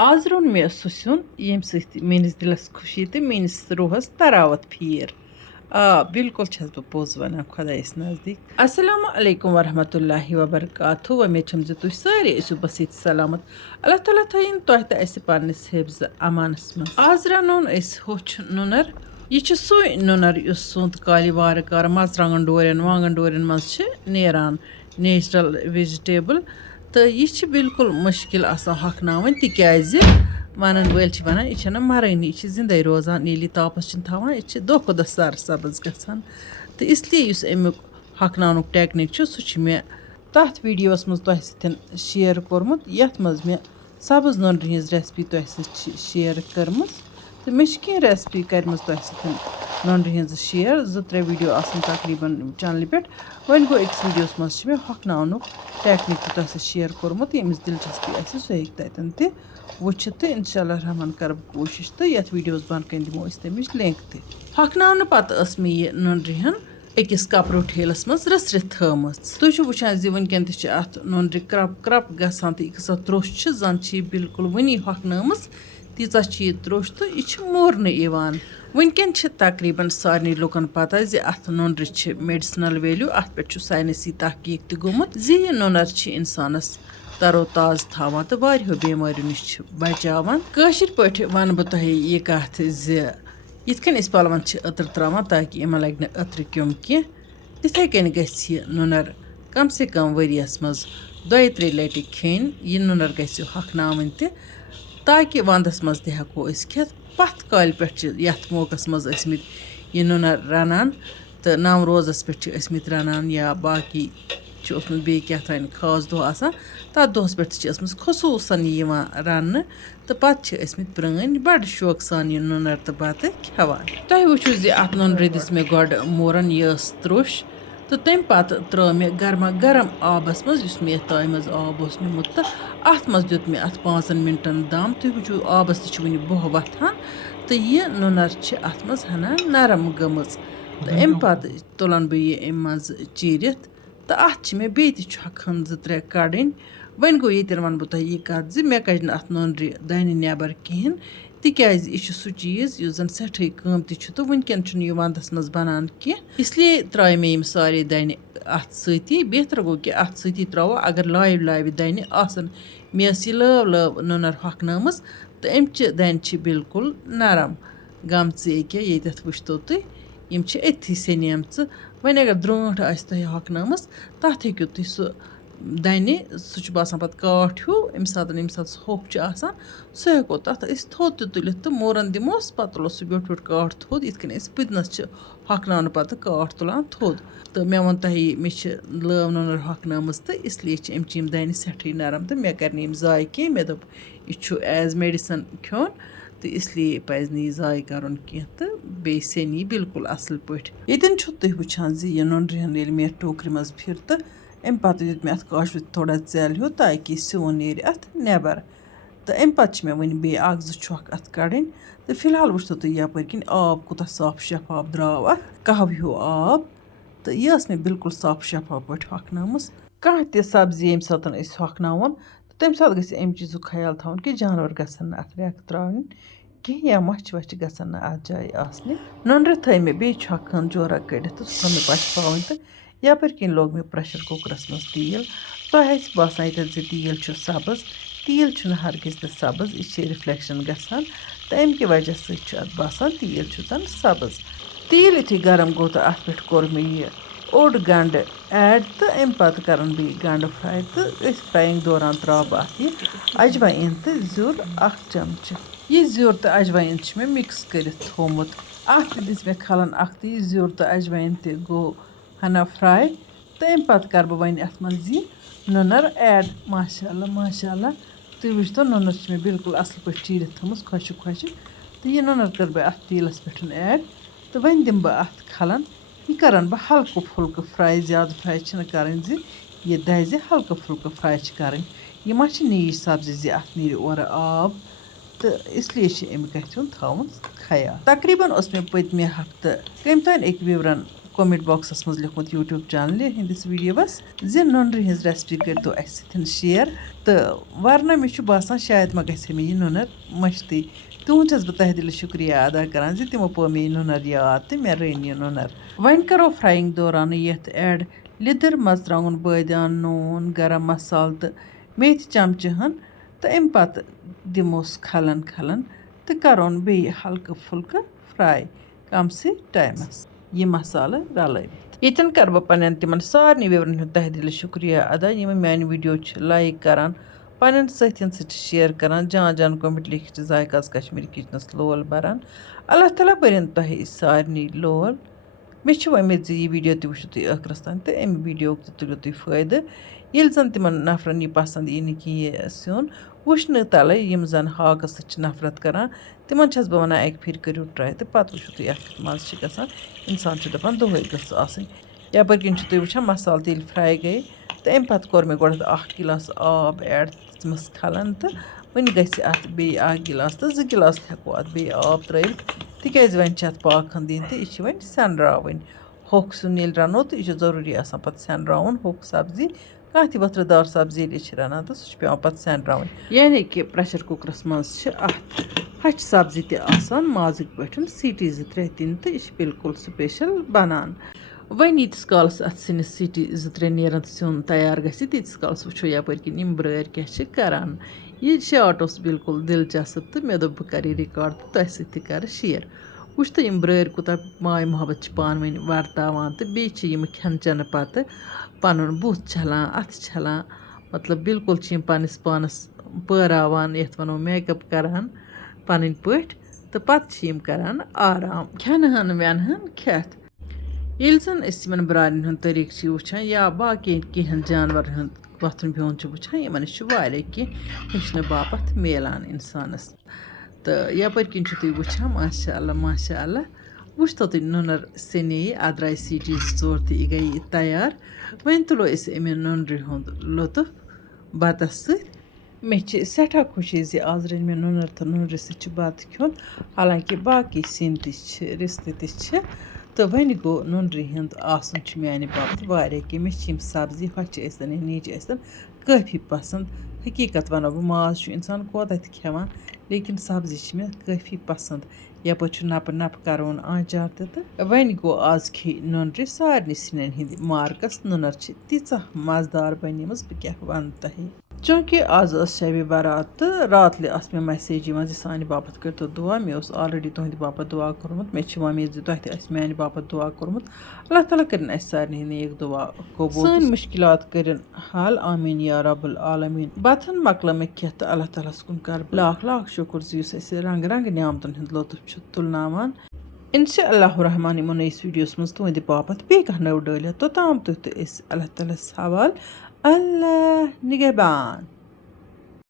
आज रोन मे सु सिन यम मेनिस दिलस खुशी तो मेनिस रूहस तरावत फीर बिल्कुल छस बह पोज वन खुदायस नजदीक अस्सलाम अलैकुम वरहमतुल्लाहि वबरकातुहू उम्मीद छम जे तुम सारे ऐसु बस सलामत अल्लाह ताला थयन तोह तो अस पन्निस हिफ्ज अमानस मज आज रनोन होछ नुनर यह सुई नुनर युस सुंद कालि वार कार मरचांगन डोरन वांगन डोरन मज नेरान नेचुरल वेजिटेबल तो यह बिल्कुल मुश्किल हकनावन तिकाज वनन वल वन यह मरनी यह जिंदे रोजान ये तापस थवान यह दो खुद सर सब्ज गसान तो इसलिए अमुक हकनानुक टेक्निक सह मे तथ वीडियोस मज तह सतन शेयर कोर्मुत यथ मज मे सब्ज नोनर हिंज रेसिपी तह सत शेयर कर्म तो मे रेसिपी कर्म तह सतन नोनर हिंज शेयर 2-3 वीडियो आसन तकरीबन चैनल पे वन गो अक्स वीडियोस मज मे हकनानुक टेक्निक तह सत शेयर कोर्मुत यमिस दिलचस्पी आसि सह हेक ततन ते वुचित तो इंशाल्लाह रहमान कर कोशिश तो ये वीडियोस बन कन दिमो तमिच लिंक ते हकनावन पत मे यह नोनर अकिस कपरो ठेलस मज रसरित थम तुम वुचान वनकन अत नोनर क्रप क्रप गसान तो यह त्रोश जन बिल्कुल वनी हकनम तीचा यह त्रोश तो यह मोरन वनकन तकरीबन सारे लुकन पता अत नोनर मेडिसिनल वैल्यू अत पे साइंसी तहकीक त गोमुत यह नोनर इंसानस तरो ताज थावान तो वारियो बेमारियों निश बचावान काशिर पठ वन बह तह यह कथ यिथकन पलवन अतर त्रावान ताकि इन लग अतर क्योम कह तिथे कन गह नुनर कम से कम वरियस मज 2-3 लट खेन यह नुनर गह हकनावन त ताकि वंदस मज त हेको खेत पथ काल पे यथ मौकस मज यह नुनर रनान तो नवरोजस पे रनान या बाकी बे क्या खास दो तथ दोस पे खसूसन रन तो पे प्रान बड़ शौक सान यह नुनर तो बत खेवान तुम वो अत नुनर दिस मे गो मोरन यह त्रोश तो तम पत त्रो मे गर्मा गर्म आबस मज मे ताय मज आब निमुत तो अत मज दुत मे अत 5 मिनटन दम तुम वो आबस वन बोह वथान तो यह नुनर अत मज हना नरम गमज तो अम पत तुलन बह यह अम मज चीरित तो अत मे बे हकन 2-3 कड़न वन गो ये वन बह तुह यह कत मे कज अत नुनर दानि नेबर कहें तिकाज यह सह चीज जन सठे कीमती तो वनकन यह वंदस मज बनान कह इसलिए त्राय मे सारे दानि अत सती बेहतर गो कि अत सती त्रो अगर लाइव लाइव दानि आसन मे यह लव लव नुनर हकनम तो अमचि दानि बिल्कुल नरम गमच ये ये वो तुम अथी सनेम वन अगर द्रोट तुह हकनम तथ हेकु तुम सह दानि सह बसान पे काठ हूँ अमे सात होप सह हेको तथ थोद तो तुलित तो मोरन दिमोस पे तुलो सह ब्योट ब्योट काठ थोद इतकन पुदनस हकनान पे काठ तुलान थोद तो मे वो तुह मे लव नुनर हकनम तो इसलिए अमचि दानि सठी नरम तो मे कर जाय कह मे दोप यह एज मेडिसन खोन तो इसलिए पज यह जाय कर तो बे सनी बिल्कुल असल पे ये तुम वुचान यह नुनर मे टोकर मज फिर तो अम पे दुत मे अत काश थोड़ा जेल हो ताकि सिवन नीर अत नेबर तो अम पे मे वन बे 1-2 छक अत कड़न तो फिलहाल वो तुम यपर किन आब कोता साफ शफाफ द्राव अत कहव हूँ आब तो यह मे बिल्कुल साफ शफाफ पे हकनम कह त सब्जी ये सात हकनावन तम सात गि अम चीज़ ख्याल थवन कि जानवर गसन अत रेक त्रावन कह या मच वच गसन अत जाय आसने नुनर थ मे बे हकन जोरा कड़ित तो सह मे पश पावन तो यपर किन लोग मे प्रेशर कुकरस मज तेल तह बसान ये तेल सब्ज तेल हरगिज तो सब्ज यह रिफ्लेक्शन गसान तो अमि वजह सत बसान तेल जन सब्ज तेल युथी गरम गो तो अत पे कोर मे यह ओड गंड ऐड तो अम पे कर बे गंड फ्राई तो फ्राइंग दौरान त्रा बह अजवाइन तो जुर 1 चमच यह जुर तो अजवाइन मे मिक्स कर थोमुत अत दिस मे खलन अख जुर तो अजवाइन तो गो हना फ्राई तो अम पे कर वन अत मज नुनर ऐड माशाल्लाह माशाल्लाह तुम वो तो नुनर मे बिल्कुल असल पे चीरित थमस खुशक खुशक तो यह नुनर कर बह अत तेलस पे ऐड तो वन दिम बह अत खलन यह कर बह हल्क फुल्क फ्राई ज़्यादा फ्राई कर यह दज हल्क फुल्क फ्राई कर यह नीच सब्जी अत नीर और आब तो इसलिए अमि कथ थवन ख्याल तकरीबन मे पतमे हफ्त कम तान एक विवरण کومنٹ باکسس منٛز لیوٗکھمُت یوٗٹیوٗب چینلہِ ہِنٛدِس ویٖڈیوَس زِ نُنرِ ہِنٛز ریسپی کٔرۍتو اَسہِ سۭتۍ شِیر تہٕ ورنہ مےٚ چھُ باسان شاید ما گژھِ ہے مےٚ یہِ نُنر مٔشتٕے تُہُنٛد چھَس بہٕ تہہِ دِلہِ شُکریہ ادا کران زِ تِمو پوٚو مےٚ یہِ نُنر یاد تہٕ مےٚ رٔنۍ یہِ نُنر. وۄنۍ کَرو فرٛایِنٛگ دورانٕے یَتھ ایڈ لیٚدٕر مرژٕوانٛگُن بٲدیان نوٗن گرم مسالہٕ تہٕ میتھِ چمچہٕ ہن تہٕ اَمہِ پتہٕ دِموس کھلن تہٕ کرون بیٚیہِ ہلکہٕ پھُلکہٕ فرٛاے کمسٕے ٹایمس یہِ مسالہٕ رلٲوِتھ. ییٚتٮ۪ن کرٕ بہٕ پنٛنٮ۪ن تِمن سارنٕے وِورن ہُنٛد تہہِ دِلہِ شُکریہ ادا یِم میانہِ ویٖڈیو چھِ لایک کران پنٛنٮ۪ن سٲتھین سۭتۍ چھِ شِیر کران جان کومنٹ لیکھِتھ چھِ ذایقاز کشمیٖری کِچنس لول بران. اللہ تعالیٰ بٔرِن تۄہہِ سارنٕے لول. مےٚ چھِ وۄمید زِ یہِ ویٖڈیو تہِ وٕچھِو تُہۍ ٲخرس تام تہٕ اَمہِ ویٖڈیوُک تہِ تُلِو تُہۍ فٲیدٕ. ییٚلہِ زن تِمن نفرن یہِ پسنٛد یی نہٕ کینٛہہ یہِ سیُن وٕچھنہٕ تلے یِم زن ہاکس سۭتۍ چھِ نفرت کران تِمن چھس بہٕ ونان اَکہِ پھِرِ کٔرِو ٹراے تہٕ پتہٕ وٕچھِو تُہۍ اَتھ کیُتھ مزٕ چھِ گژھان. اِنسان چھُ دپان دۄہے گٔژھ آسٕنۍ. یپٲرۍ کِنۍ چھِو تُہۍ وٕچھان مسالہٕ تہِ ییٚلہِ فرٛاے گٔے تہٕ اَمہِ پتہٕ کوٚر مےٚ گۄڈٕ 1 گِلاس آب ایڈ دِژمَس کھلن تہٕ وۄنۍ گژھِ اَتھ بیٚیہِ 1 گِلاس تہٕ 2 گِلاس ہٮ۪کو اَتھ بیٚیہِ آب ترٲوِتھ تِکیٛازِ وۄنۍ چھِ اَتھ پاکہٕ ہن دِنۍ تہٕ یہِ چھِ وۄنۍ سٮ۪نراوٕنۍ. ہوٚکھ سیُن ییٚلہِ رنو تہٕ یہِ چھُ ضروٗری آسان پتہٕ سٮ۪نراوُن ہوٚکھ سبزی کانٛہہ تہِ ؤتھرٕ دار سبزی ییٚلہِ أسۍ چھِ رنان تہٕ سُہ چھُ پٮ۪وان پتہٕ سٮ۪نراوٕنۍ. یعنی کہِ پرٛٮ۪شر کُکرس منٛز چھِ اَتھ ہچہِ سبزی تہِ آسان مازٕکۍ پٲٹھۍ سیٖٹی 2-3 دِنۍ تہٕ یہِ چھِ بالکُل سُپیشل بنان. وۄنۍ ییٖتِس کالس اَتھ سِنِس سیٖٹی 2-3 نیرن تہٕ سیُن تیار گژھِ تیٖتِس کالس وٕچھو یپٲرۍ کِنۍ یِم برٲرۍ کیٛاہ چھِ کران. یہِ شاٹ اوس بالکُل دِلچسپ تہٕ مےٚ دوٚپ بہٕ کرٕ یہِ رِکاڈ تہٕ تۄہہِ سۭتۍ تہِ کرٕ شِیر. وٕچھ تہٕ یِم برٲرۍ کوٗتاہ ماے محبت چھِ پانہٕ ؤنۍ ورتاوان تہٕ بیٚیہِ چھِ یِم کھٮ۪ن چٮ۪نہٕ پتہٕ پنُن بُتھ چھلان اَتھٕ چھلان مطلب بالکُل چھِ یِم پننِس پانس پٲراوان یَتھ وَنو میک اپ کران پنٕنۍ پٲٹھۍ تہٕ پتہٕ چھِ یِم کران آرام کھٮ۪نہٕ ہن وٮ۪نہٕ ہن کھٮ۪تھ. ییٚلہِ زن أسۍ یِمن برارٮ۪ن ہُنٛد طٔریٖقہٕ چھِ وٕچھان یا باقٕے کینٛہہ جانورن ہُنٛد وۄتھُن بِہُن چھِ وٕچھان یِمن نِش چھُ واریاہ کینٛہہ ہیٚچھنہٕ باپتھ میلان اِنسانس. تہٕ یپٲرۍ کِنۍ چھُو تُہۍ وٕچھان ماشاء اللہ وٕچھتو تُہۍ نُنر سیٚنے اَتھ درٛاے سیٖٹی 2-4 تہٕ یہِ گٔے تیار. وۄنۍ تُلو أسۍ اَمہِ نُنرِ ہُنٛد لُطف بتس سۭتۍ. مےٚ چھِ سٮ۪ٹھاہ خوشی زِ آز رٔنۍ مےٚ نُنر تہٕ نُنرِ سۭتۍ چھُ بتہٕ کھیوٚن حالانکہِ باقٕے سِنۍ تہِ چھِ رِستہٕ تہِ چھِ تہٕ وۄنۍ گوٚو نُنرِ ہُنٛد آسُن چھُ میانہِ باپتھ واریاہ کینٛہہ. مےٚ چھِ یِم سبزی ہۄچھِ ٲسۍتن یا نیٖجہِ ٲسۍتن کٲفی پسنٛد. حقیٖقت وَنو بہٕ ماز چھُ اِنسان کوتاہ تہِ کھٮ۪وان لیکِن سبزی چھِ مےٚ کٲفی پسنٛد. یپٲرۍ چھُ نپہٕ کَرون آنچار تہٕ وۄنۍ گوٚو آز کھے نُنرِ سارنٕے سِنٮ۪ن ہِنٛدِ مارکس. نُنر چھِ تیٖژاہ مزٕدار بنیمٕژ بہٕ کیٛاہ وَنہٕ تۄہہِ. چوٗنٛکہِ آز ٲس شبِ برات تہٕ راتلہِ ٲس مےٚ میسیج یِوان زِ سانہِ باپتھ کٔرۍتو دُعا. مےٚ اوس آلریڈی تُہنٛدِ باپتھ دُعا کوٚرمُت. مےٚ چھِ وۄمید زِ تۄہہِ تہِ آسہِ میانہِ باپتھ دُعا کوٚرمُت. اللہ تعالیٰ کٔرِنۍ اَسہِ سارنٕے نیک دُعا قبوٗل. سٲنۍ مُشکِلات کٔرِنۍ حل آمیٖن یا رب العالمیٖن. بتہٕ مۄکلٲو مےٚ کھٮ۪تھ تہٕ اللہ تعالیٰ ہس کُن کر لاکھ شُکُر زِ یُس اَسہِ رنٛگہٕ نعمتن ہُنٛد لطف چھُ تُلناوان. اِنشاء اللہ الرحمان یِمو نٔیِس ویٖڈیوس منٛز تُہنٛدِ باپتھ بیٚیہِ کانٛہہ نٔو ڈٲلِتھ توٚتام تُہۍ تہٕ أسۍ اللہ تعالیٰ ہس حوالہٕ. اللہ نِگہبان.